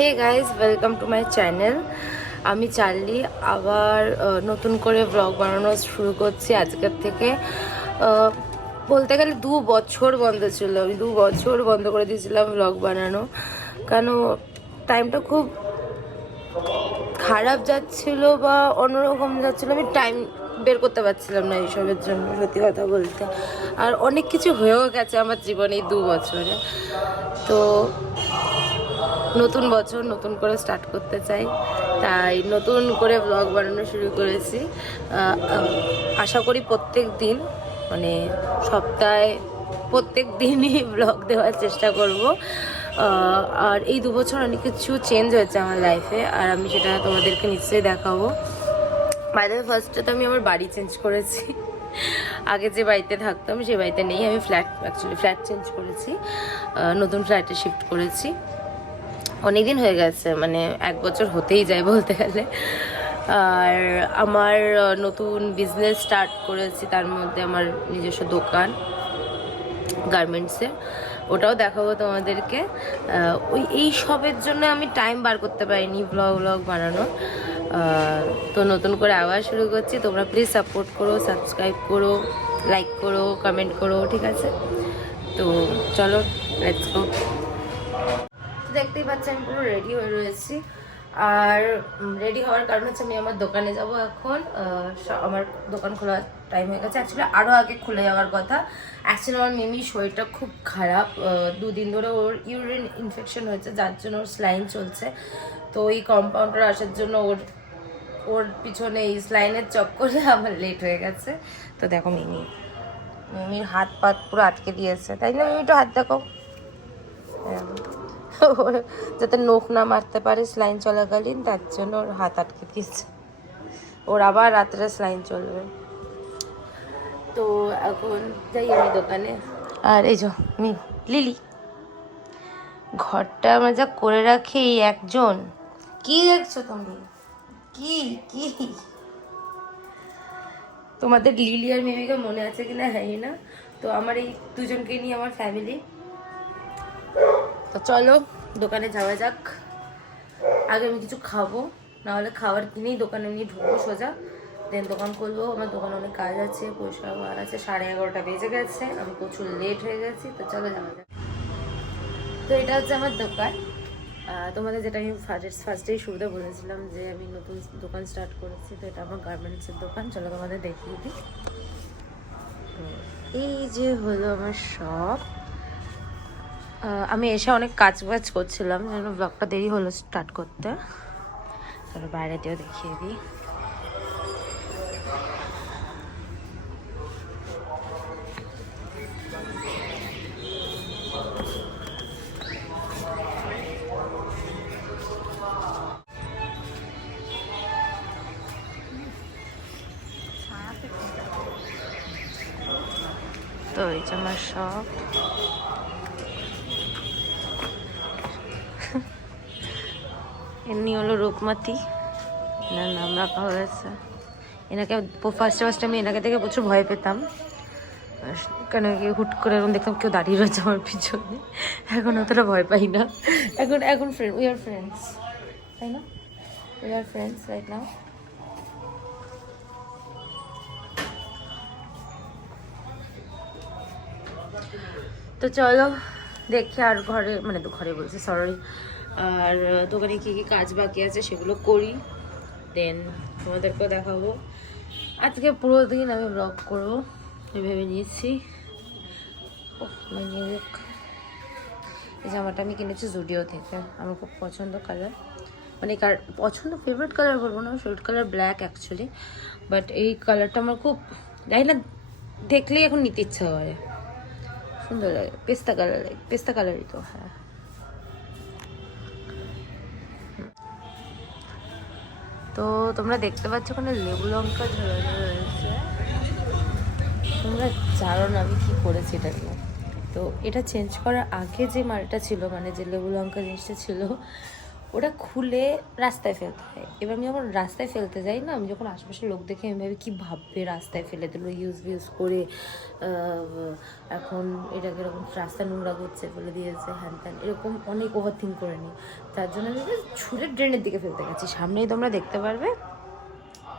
Hey guys, welcome to my channel. আমি Charlie আবার নতুন করে ব্লগ বানানো শুরু করছি আজকের থেকে। বলতে গেলে 2 বছর বন্ধ ছিল, আমি 2 বছর বন্ধ করে দিয়েছিলাম ব্লগ বানানো। কেন টাইমটা খুব খারাপ যাচ্ছিল বা অন্যরকম যাচ্ছিলো, আমি টাইম বের করতে পারছিলাম না এইসবের জন্য, সত্যি কথা বলতে। আর অনেক কিছু হয়েও গেছে আমার জীবনে এই 2 বছরে। তো নতুন বছর নতুন করে স্টার্ট করতে চাই, তাই নতুন করে ব্লগ বানানো শুরু করেছি। আশা করি প্রত্যেক দিন, মানে সপ্তাহে প্রত্যেক দিনই ব্লগ দেওয়ার চেষ্টা করব। আর এই 2 বছর অনেক কিছু চেঞ্জ হয়েছে আমার লাইফে, আর আমি সেটা তোমাদেরকে নিশ্চয়ই দেখাবো। বাইরে ফার্স্টে তো আমি আমার বাড়ি চেঞ্জ করেছি। আগে যে বাড়িতে থাকতাম সেই বাড়িতে নেই, আমি ফ্ল্যাট চেঞ্জ করেছি, নতুন ফ্ল্যাটে শিফট করেছি। অনেকদিন হয়ে গেছে, মানে 1 বছর হতেই যায় বলতে গেলে। আর আমার নতুন বিজনেস স্টার্ট করেছি, তার মধ্যে আমার নিজস্ব দোকান গার্মেন্টসের, ওটাও দেখাবো তোমাদেরকে। এই সবের জন্য আমি টাইম বার করতে পারিনি ব্লগ বানানোর। তো নতুন করে আবার শুরু করছি, তোমরা প্লিজ সাপোর্ট করো, সাবস্ক্রাইব করো, লাইক করো, কমেন্ট করো, ঠিক আছে? তো চলো, লেটস গো। দেখতেই পাচ্ছি আমি পুরো রেডি হয়ে রয়েছি। আর রেডি হওয়ার কারণ হচ্ছে আমি আমার দোকানে যাব এখন। আমার দোকান খোলার টাইম হয়ে গেছে, অ্যাকচুয়ালি আরও আগে খুলে যাওয়ার কথা। অ্যাকচুয়ালি আমার মিমির শরীরটা খুব খারাপ, 2 দিন ধরে ওর ইউরিন ইনফেকশন হয়েছে, যার জন্য ওর স্লাইন চলছে। তো ওই কম্পাউন্ডার আসার জন্য ওর পিছনে এই স্লাইনের চক্করে আমার লেট হয়ে গেছে। তো দেখো মিমির হাত পাত পুরো আটকে দিয়েছে, তাই না মিমি? একটু হাত দেখো, যাতে নখ না মারতে পারে স্লাইন চলাকালীন, তার জন্য ওর হাত আটকে দিয়েছে। ওর আবার রাত্রে স্লাইন চলবে। তো এখন যাই আমি দোকানে। আর এই যে লিলি, ঘরটা আমরা যা করে রাখি এই একজন। কি দেখছো তুমি? কি কি তোমাদের লিলি আর মিমিকে মনে আছে কিনা জানি না। তো আমার এই দুজনকে নিয়ে আমার ফ্যামিলি। তো চলো দোকানে যাওয়া যাক। আগে আমি কিছু খাবো, নাহলে খাবার কিনেই দোকানে নিয়ে ঢুকবো সোজা, দেন দোকান খুলবো। আমার দোকানে অনেক কাজ আছে, পরিষ্কার হওয়ার আছে। 11:30 বেজে গেছে, আমি প্রচুর লেট হয়ে গেছি। তো চলো যাওয়া যাক। তো এটা হচ্ছে আমার দোকান। তোমাদের যেটা আমি ফার্স্টেই শুরুতে বলেছিলাম যে আমি নতুন দোকান স্টার্ট করেছি। তো এটা আমার গার্মেন্টসের দোকান, চলো তোমাদের দেখিয়ে দিই। এই যে হলো আমার শপ। আমি এসে অনেক কাজ করছিলাম, যেন ব্লগটা দেরি হলো স্টার্ট করতে। চলো বাইরেতেও দেখিয়ে দিই। তো এই যে আমার শপ। এমনি হলো রূপমতি, এনার নাম রাখা হয়েছে। এনাকে ফার্স্টে আমি এনাকে দেখে প্রচুর ভয় পেতাম, কেন কি হুট করে এরকম দেখতাম কেউ দাঁড়িয়ে রয়েছে আমার পিছনে। এখন অতটা ভয় পাই না, এখন ফ্রেন্ড, উই আর ফ্রেন্ডস, তাই না? We are friends right now. তো চলো দেখি, আর ঘরে বলছি, সরি। আর দোকানে কী কী কাজ বাকি আছে সেগুলো করি, দেন তোমাদেরকেও দেখাবো। আজকে পুরো দিন আমি ব্লগ করবো ভেবে নিয়েছি। এই জামাটা আমি কিনেছি জুডিও থেকে, আমার খুব পছন্দ কালার, মানে ফেভারিট কালার বলবো না, favourite colour black actually, but এই কালারটা আমার খুব, জানি না, দেখলেই এখন নিতে ইচ্ছা করে, সুন্দর লাগে। পেস্তা কালারই তো, হ্যাঁ। তো তোমরা দেখতে পাচ্ছ ওখানে লেবু লঙ্কা ঝোলানো রয়েছে। তোমরা জানো না আমি কী করেছি এটা নিয়ে। তো এটা চেঞ্জ করার আগে যে মালটা ছিল, মানে যে লেবু লঙ্কা জিনিসটা ছিল, ওটা খুলে রাস্তায় ফেলতে হয়। এবার আমি যখন রাস্তায় ফেলতে যাই না, আমি যখন আশেপাশের লোক দেখে আমি ভাবি কী ভাববে, রাস্তায় ফেলে দিল ইউজ করে, এখন এটাকে এরকম রাস্তা নোংরা করছে, ফেলে দিয়েছে, হ্যান ত্যান, এরকম অনেক ওভার থিঙ্ক করে নিই। তার জন্য আমি ছুঁড়ে ড্রেনের দিকে ফেলতে গেছি। সামনেই তোমরা দেখতে পারবে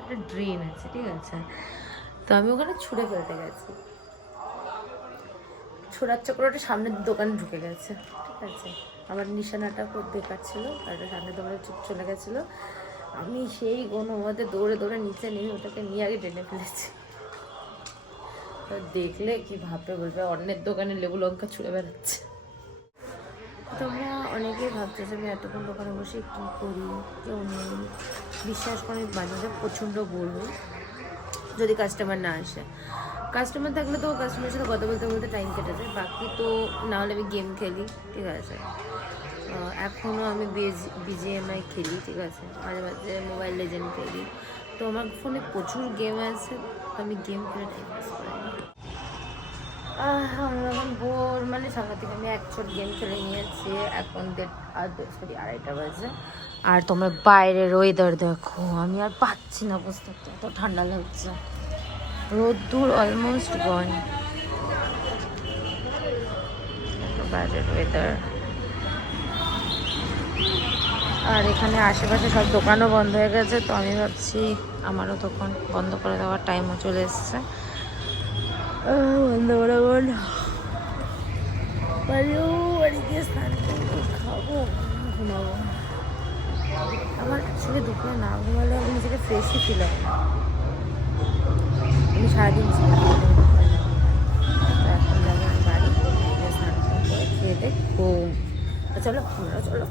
একটা ড্রেন আছে, ঠিক আছে, তো আমি ওখানে ছুঁড়ে ফেলতে গেছি। ছোড়ার চক্র ওটা সামনের দোকানে ঢুকে গেছে, ঠিক আছে। আমার নিশানাটা খুব বেকার ছিল, আর ওটা সামনের দোকানে চুপ চলে গেছিলো। আমি সেই কোনো মতে দৌড়ে দৌড়ে নিচে নেমে ওটাকে নিয়ে আগে টেনে ফেলেছি। তো দেখলে কি ভাববে, বলবে অন্যের দোকানে লেবু লঙ্কা ছুঁড়ে বেড়াচ্ছে। তোমরা অনেকেই ভাবছো যে আমি এতক্ষণ দোকানে বসে কী করি, কেউ নেই। বিশ্বাস করে বাজারে প্রচণ্ড বোর হই যদি কাস্টমার না আসে। কাস্টমার থাকলে তো কাস্টমারের সাথে কথা বলতে বলতে টাইম কেটে যায়, বাকি তো না হলে আমি গেম খেলি, ঠিক আছে। এখনও আমি BGMI খেলি, ঠিক আছে, মাঝে মাঝে মোবাইল লেজেন্ড খেলি। তো আমার ফোনে প্রচুর গেম আছে, তো আমি গেম খেলে টাইম পাস করি। আমরা এখন বোর, মানে সকাল থেকে আমি এক ছোট গেম খেলে নিয়েছি। এখন 2:30 বাজে। আর তোমরা বাইরের ওয়েদার দেখো, আমি আর পাচ্ছি না বসতে, এত ঠান্ডা লাগছে। রোদ্দুর অলমোস্ট গন। বাইরের ওয়েদার, আর এখানে আশেপাশে সব দোকানও বন্ধ হয়ে গেছে। তো আমি ভাবছি আমারও দোকান বন্ধ করে দেওয়ার টাইমও চলে এসছে। বন্ধ করে বাড়ি গিয়ে স্নান করবো, খাবো, ঘুমাবো। আমার অ্যাকচুয়ালি দুপুরে না ঘুমালে আমি নিজেকে ফ্রেশই ফিল হয় না। আমি সারাদিন এখন যাবো বাড়ি, স্নান করে খেয়ে দে ঘুম। চলো চলো।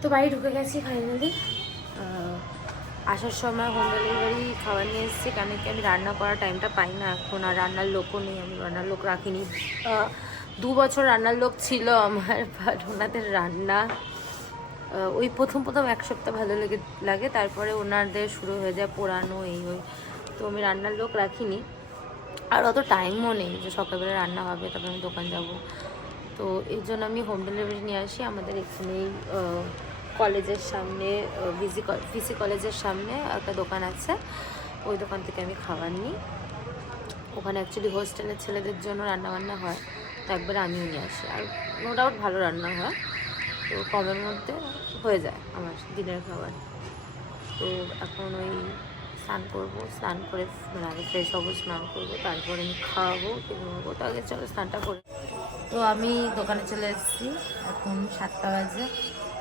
তো বাড়ি ঢুকে গেছি ফাইনালি। আসার সময় হোম ডেলিভারি খাবার নিয়ে এসেছি, কেন কি আমি রান্না করার টাইমটা পাই না এখন, আর রান্নার লোকও নেই, আমি রান্নার লোক রাখিনি। 2 বছর রান্নার লোক ছিল আমার, বাট ওনাদের রান্না ওই প্রথম 1 সপ্তাহ ভালো লাগে, তারপরে ওনাদের শুরু হয়ে যায় পোড়ানো এই ওই। তো আমি রান্নার লোক রাখিনি, আর অত টাইমও নেই যে সকালবেলা রান্না হবে তারপরে আমি দোকান যাব। তো এই জন্য আমি হোম ডেলিভারি নিয়ে আসি। আমাদের এখানেই কলেজের সামনে, ভিসি কলেজের সামনে একটা দোকান আছে, ওই দোকান থেকে আমি খাবার নিই। ওখানে অ্যাকচুয়ালি হোস্টেলের ছেলেদের জন্য রান্নাবান্না হয়, তো একবারে আমিও নিয়ে আসি। আর নো ডাউট ভালো রান্না হয়, তো কমের মধ্যে হয়ে যায় আমার দিনের খাবার। তো এখন ওই স্নান করবো, স্নান করে মানে আগে ফ্রেশ হবো, স্নান করবো, তারপরে আমি খাওয়াবো, ঘুমাবো। তো আগে চলো স্নানটা করে। তো আমি দোকানে চলে এসেছি, এখন 7টা বাজে।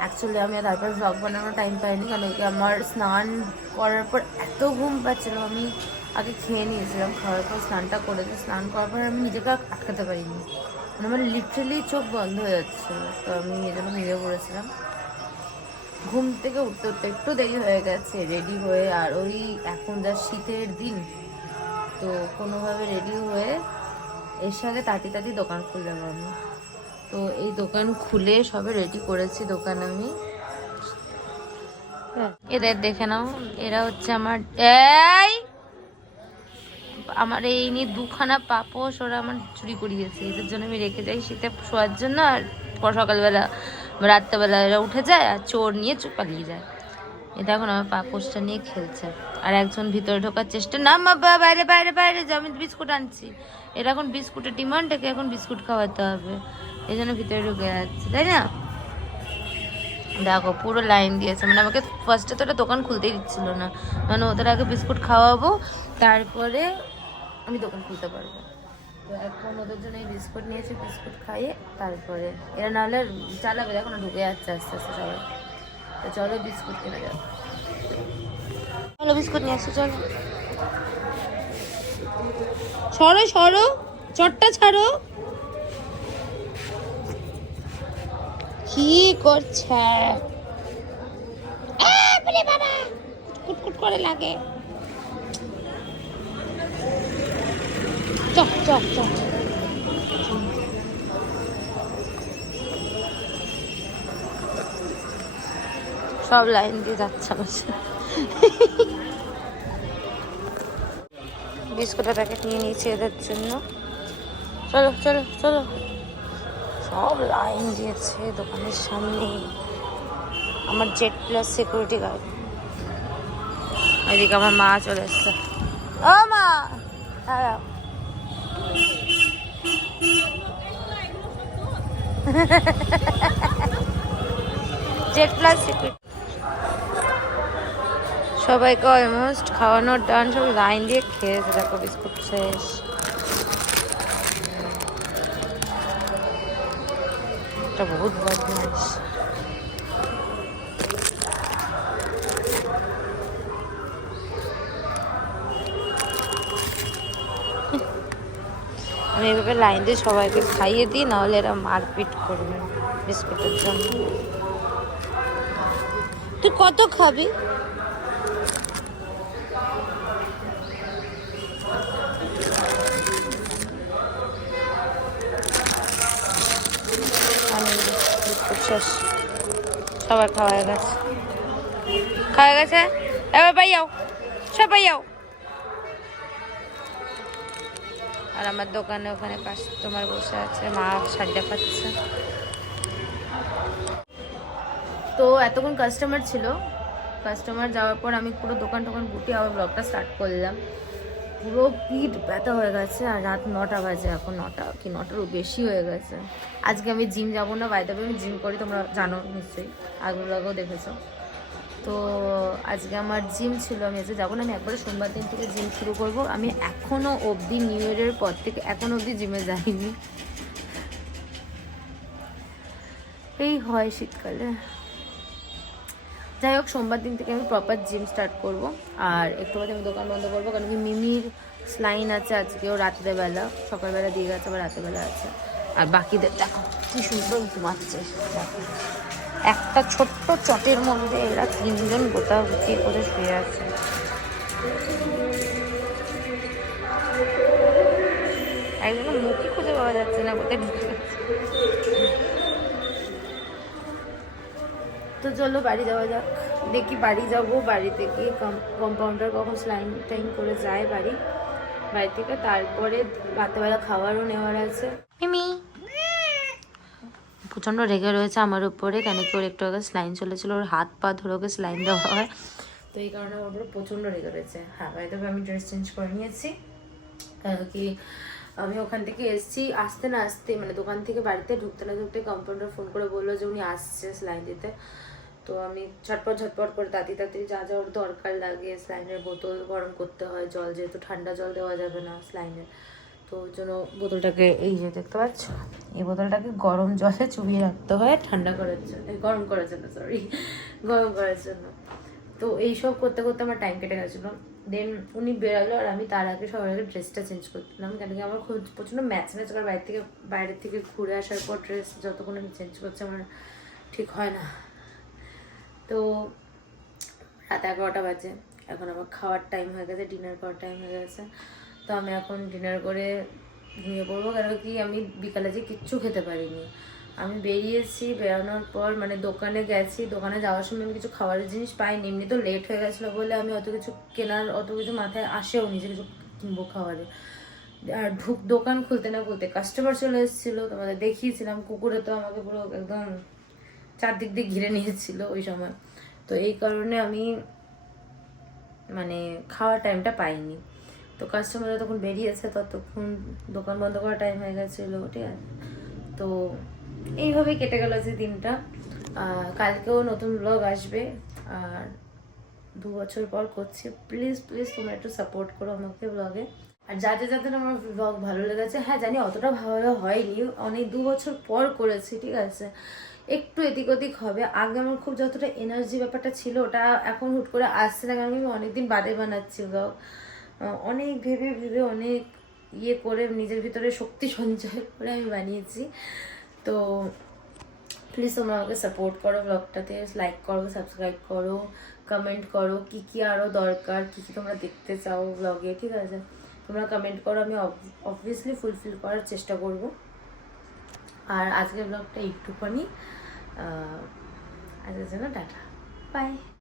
অ্যাকচুয়ালি আমি তারপর ভ্লগ বানানোর টাইম পাইনি, কারণ কি আমার স্নান করার পর এত ঘুম পাচ্ছিল। আমি আগে খেয়ে নিয়েছিলাম, খাওয়ার পর স্নানটা করেছি, স্নান করার পর আমি নিজেকে আটকাতে পারিনি, মানে আমার লিটারেলি চোখ বন্ধ হয়ে যাচ্ছিলো। তো আমি এই জন্য ঘুমিয়ে পড়েছিলাম। ঘুম থেকে উঠতে উঠতে একটু দেরি হয়ে গেছে রেডি হয়ে, আর ওই এখন যা শীতের দিন, তো কোনোভাবে রেডি হয়ে এর সাথে তাড়াতাড়ি দোকান খুলে যাবো আমি। তো এই দোকান খুলে সবে রেডি করেছি দোকান আমি। এদের দেখে নাও, এরা হচ্ছে আমার এই নিয়ে 2খানা পাপোশ ওরা আমার চুরি করিয়েছে। এদের জন্য আমি রেখে যাই শীতে শোয়ার জন্য, আর পর সকালবেলা রাত্রেবেলা এরা উঠে যায় আর চোর নিয়ে পালিয়ে যায়। এটা এখন আমার পাপোশটা নিয়ে খেলছে, আর একজন ভিতরে ঢোকার চেষ্টা, না বাবা বাইরে বাইরে বাইরে যে আমি বিস্কুট আনছি। এরা এখন বিস্কুটের ডিমান্ড, একে এখন বিস্কুট খাওয়াতে হবে, এই জন্য ভিতরে ঢুকে যাচ্ছে, তাই না? দেখো পুরো লাইন দিয়েছে, মানে আমাকে ফার্স্টে তো একটা দোকান খুলতেই দিচ্ছিল না, মানে ওদের আগে বিস্কুট খাওয়াবো তারপরে আমি দোকান খুলতে পারবো। তো এখন ওদের জন্য এই বিস্কুট নিয়েছি, বিস্কুট খাইয়ে তারপরে এরা নাহলে চালাবে, দেখো না ঢুকে যাচ্ছে আস্তে আস্তে সবাই। তো চলো বিস্কুট কিনে যাও, চলো বিস্কুট নিয়ে আসো, চলো সরো সরো, চটটা ছাড়ো। কি করছে বাবা, কুটকুট করে লাগে। চক চক চক, সব লাইন দিয়ে যাচ্ছে আমার। বিস্কুটের প্যাকেট নিয়ে নিয়েছি এদের জন্য। চলো চলো চলো সব লাইন দিয়েছে দোকানের সামনে। আমার জেড প্লাস সিকিউরিটি গার্ড। এদিকে আমার মা চলে এসছে। ও মা, দাঁড়াও। Z plus security. সবাইকে অলমোস্ট খাওয়ানোর ডান, সব লাইন দিয়ে খেয়েছে। দেখো বিস্কুট শেষ। এটা বহুত বদমাইশ। আমি এভাবে লাইন দিয়ে সবাইকে খাইয়ে দিই, নাহলে এরা মারপিট করবে বিস্কুটের জন্য। তুই কত খাবি? শেষ, সবার খাওয়া হয়ে গেছে। খাওয়া গেছে, এবার পাইয়াও, সবাই যাও। আর আমার দোকানে ওখানে কাস্টমার বসে আছে, মা শাড়িটা পাচ্ছে। তো এতক্ষণ কাস্টমার ছিল, কাস্টমার যাওয়ার পর আমি পুরো দোকান টোকান গুটিয়ে আবার ব্লগটা স্টার্ট করলাম। পুরো পিঠ ব্যথা হয়ে গেছে, আর রাত 9টা বাজে এখন, 9টা কি 9টারও বেশি হয়ে গেছে। আজকে আমি জিম যাবো না, বাইরে আমি জিম করি, তোমরা জানো নিশ্চয়ই, আগের ব্লগেও দেখেছো। তো আজকে আমার জিম ছিল, আমি আজকে যাবো না, আমি একবারে সোমবার দিন থেকে জিম শুরু করব। আমি এখনও অবধি নিউ ইয়ারের পর থেকে এখনও অবধি জিমে যাইনি। এই হয় শীতকালে। যাই হোক, সোমবার দিন থেকে আমি প্রপার জিম স্টার্ট করব। আর একটু বাদে আমি দোকান বন্ধ করবো, কারণ কি মিমির স্লাইন আছে আজকেও রাত্রেবেলা, সকালবেলা দিয়ে গেছে, আবার রাত্রেবেলা আছে। আর বাকিদের দেখো কি সুন্দর ঘুমাচ্ছে, দেখো একটা ছোট্ট চটের মধ্যে এরা 3জন গোটাগুটি করে শুয়ে আছে। একজনের মুখই খুঁজে পাওয়া যাচ্ছে না, কোথায় ঢুকে গেছে। তো চলো বাড়ি যাওয়া যাক। দেখি বাড়ি যাবো, বাড়ি থেকে কম্পাউন্ডার কখন স্লাইন টাইম করে যায় বাড়ি থেকে, তারপরে রাতেবেলা খাবারও নেওয়ার আছে। মিমি প্রচণ্ড রেগে রয়েছে আমার উপরে, কেন কি ওর একটু আগে স্লাইন চলেছিল, ওর হাত পা ধরে ওকে স্লাইন দেওয়া হয়, তো এই কারণে ওর উপরে প্রচণ্ড রেগে রয়েছে। হ্যাঁ, বাইরে আমি ড্রেস চেঞ্জ করে নিয়েছি, কেন কি আমি ওখান থেকে এসেছি, আসতে না আসতে মানে দোকান থেকে বাড়িতে ঢুকতে না ঢুকতে কম্পাউন্ডার ফোন করে বললো যে উনি আসছে স্লাইন দিতে। তো আমি ঝটপট করে তাড়াতাড়ি যা যা ওর দরকার লাগে, স্লাইনের বোতল গরম করতে হয়, জল যেহেতু ঠান্ডা জল দেওয়া যাবে না স্লাইনের, তো ওর জন্য বোতলটাকে, এই যে দেখতে পাচ্ছ, এই বোতলটাকে গরম জলে চুবিয়ে রাখতে হয় ঠান্ডা করার জন্য, গরম করার জন্য। তো এইসব করতে করতে আমার টাইম কেটে গেছিলো। দেন উনি বেরোলো, আর আমি তার আগে সবার আগে ড্রেসটা চেঞ্জ করছিলাম, কেন কি আমার খুব প্রচণ্ড ম্যাচ করে বাইরের থেকে ঘুরে আসার পর ড্রেস যতক্ষণ আমি চেঞ্জ করছি আমার ঠিক হয় না। তো রাত 11টা বাজে, এখন আমার খাওয়ার টাইম হয়ে গেছে, ডিনার করার টাইম হয়ে গেছে। তো আমি এখন ডিনার করে ঘুমিয়ে পড়বো, কেন কি আমি বিকালে যে কিচ্ছু খেতে পারিনি। আমি বেরিয়েছি, বেরোনোর পর মানে দোকানে গেছি, দোকানে যাওয়ার সময় আমি কিছু খাবারের জিনিস পাইনি, এমনি তো লেট হয়ে গেছিলো বলে আমি অত কিছু কেনার অত কিছু মাথায় আসেও নি যে কিছু কিনবো খাবারে। আর দোকান খুলতে না খুলতে কাস্টমার চলে এসেছিলো, তোমাদের দেখিয়েছিলাম, কুকুরে তো আমাকে পুরো একদম চারদিক দিয়ে ঘিরে নিয়েছিল ওই সময়। তো এই কারণে আমি মানে খাওয়ার টাইমটা পাইনি। তো কাস্টমাররা তখন বেরিয়েছে, ততক্ষণ দোকান বন্ধ করার টাইম হয়ে গেছিলো, ঠিক আছে। তো এইভাবেই কেটে গেল যে দিনটা। কালকেও নতুন ব্লগ আসবে, আর 2 বছর পর করছি। প্লিজ তোমরা একটু সাপোর্ট করো আমাকে ব্লগে। আর যাদের আমার ব্লগ ভালো লেগেছে, হ্যাঁ জানি অতটা ভালো হয়নি, অনেক 2 বছর পর করেছি, ঠিক আছে, একটু এদিক ওদিক হবে। আগে আমার খুব যতটা এনার্জি ব্যাপারটা ছিল, ওটা এখন হুট করে আসছে না, কারণ আমি অনেকদিন বাদে বানাচ্ছি ব্লগ, অনেক ভেবে অনেক করে নিজের ভিতরে শক্তি সঞ্চয় করে আমি বানিয়েছি। তো প্লিজ তোমরা আমাকে সাপোর্ট করো, ব্লগটাতে লাইক করো, সাবস্ক্রাইব করো, কমেন্ট করো কি আরও দরকার, কি তোমরা দেখতে চাও ব্লগে, ঠিক আছে, তোমরা কমেন্ট করো, আমি অবভিয়াসলি ফুলফিল করার চেষ্টা করব। আর আজকের ব্লগটা একটুখানি, আজকের জন্য টাটা, বাই।